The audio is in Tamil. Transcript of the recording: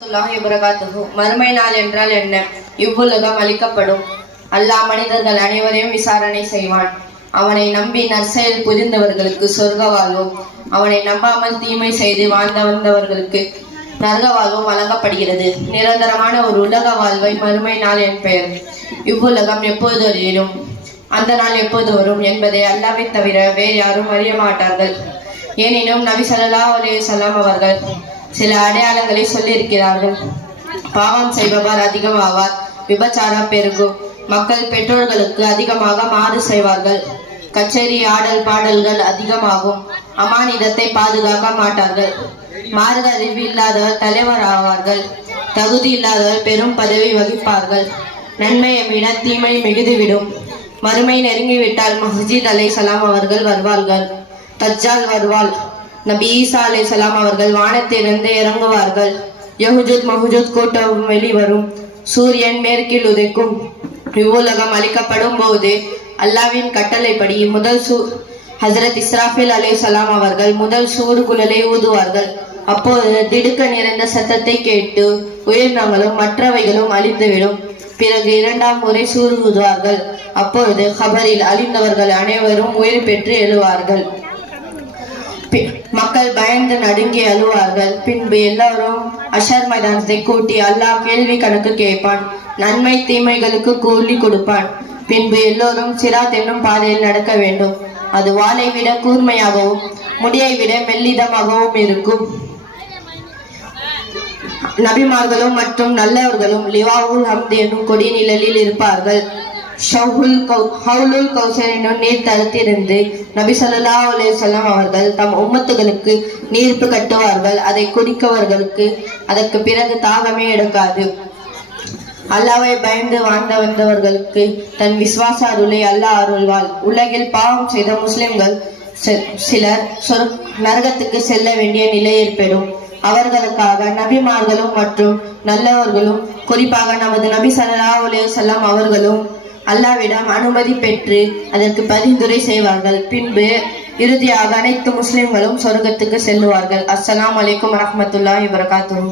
மறுமை நாள் என்றால் என்ன? இவ்வுலகம் அளிக்கப்படும். அல்லாஹ் மனிதர்கள் அனைவரையும் விசாரணை செய்வான். அவனை நம்பி நற்செயல் புரிந்தவர்களுக்கு சொர்க்க வாழ்வும், அவனை நம்பாமல் தீமை செய்து வாழ்ந்தவர்களுக்கு நரக வாழ்வும் வழங்கப்படுகிறது. நிரந்தரமான ஒரு உலக வாழ்வை மறுமை நாள் என் பெயர். இவ்வுலகம் எப்போது அறியும், அந்த நாள் எப்போது வரும் என்பதை அல்லாஹ்வை தவிர வேறு யாரும் அறிய மாட்டார்கள். எனினும் நபி ஸல்லல்லாஹு அலைஹி வஸல்லம் அவர்கள் சில அடையாளங்களை சொல்லியிருக்கிறார்கள். பாவம் செய்பவர் அதிகமாவார், விபச்சாரம் பெருகும், மக்கள் பெற்றோர்களுக்கு அதிகமாக மாறு செய்வார்கள், கச்சேரி ஆடல் பாடல்கள் அதிகமாகும், அமானிதத்தை பாதுகாக்க மாட்டார்கள், மார்க்க அறிவு இல்லாதவர் தலைவர் ஆவார்கள், தகுதி இல்லாதவர் பெரும் பதவி வகிப்பார்கள், நன்மையை விட தீமை மிகுதிவிடும். மறுமை நெருங்கிவிட்டால் மஹ்ஜீத் அலைஹிஸ்ஸலாம் அவர்கள் வருவார்கள், தஜ்ஜால் வருவாள், நபி ஈசா அலைஹிஸ்ஸலாம் அவர்கள் வானத்திலிருந்து இறங்குவார்கள், யஹ்ஜூஜ் மஹ்ஜூஜ் கூட்டம் வெளிவரும், சூரியன் மேற்கில் உதைக்கும். இவ்வுலகம் அளிக்கப்படும் போது அல்லாஹ்வின் கட்டளைப்படி ஹஜ்ரத் இஸ்ராஃபில் அலைஹிஸ்ஸலாம் அவர்கள் முதல் சூறுகுழலை ஊதுவார்கள். அப்போது திடுக்க நிறைந்த சத்தத்தை கேட்டு உயிரினங்களும் மற்றவைகளும் அழிந்துவிடும். பிறகு இரண்டாம் முறை சூறு ஊதுவார்கள். அப்பொழுது கபரில் அழிந்தவர்கள் அனைவரும் உயிர் பெற்று எழுவார்கள். மக்கள் பயந்து நடுங்கி அழுவார்கள். பின்பு எல்லாரும் அஷர் மைதானத்தை கூட்டி அல்லாஹ் கேள்வி கணக்கு கேட்பான். நன்மை தீமைகளுக்கு கூலி கொடுப்பான். பின்பு எல்லோரும் சிராத் என்னும் பாதையில் நடக்க வேண்டும். அது வாளை விட கூர்மையாகவும் முடியை விட மெல்லிதமாகவும் இருக்கும். நபிமார்களும் மற்றும் நல்லவர்களும் லிவாவுல் ஹம்த் என்னும் கொடி நிழலில் இருப்பார்கள். ஹவுலுல் கௌசர் என்னும் நீர் தரத்திலிருந்து நபி ஸல்லல்லாஹு அலைஹி வஸல்லம் அவர்கள் தம் உம்மத்துகளுக்கு நீர்ப்பு கட்டுவார்கள். அதை குடிக்கவர்களுக்கு அதற்கு பிறகு தாகமே எடுக்காது. அல்லாஹ்வை பயந்து வாழ்ந்து வந்தவர்களுக்கு தன் விசுவாச அருளை அல்லாஹ் அருள்வாள். உலகில் பாவம் செய்த முஸ்லிம்கள் சிலர் நரகத்துக்கு செல்ல வேண்டிய நிலை ஏற்படும். அவர்களுக்காக நபிமார்களும் மற்றும் நல்லவர்களும், குறிப்பாக நமது நபி ஸல்லல்லாஹு அலைஹி வஸல்லம் அவர்களும் அல்லாஹ்விடம் அனுமதி பெற்று அதற்கு பரிந்துரை செய்வார்கள். பின்பு இறுதியாக அனைத்து முஸ்லிம்களும் சொர்க்கத்துக்கு செல்லுவார்கள். அஸ்ஸலாமு அலைக்கும் வரஹ்மத்துல்லாஹி வபரகாத்துஹு.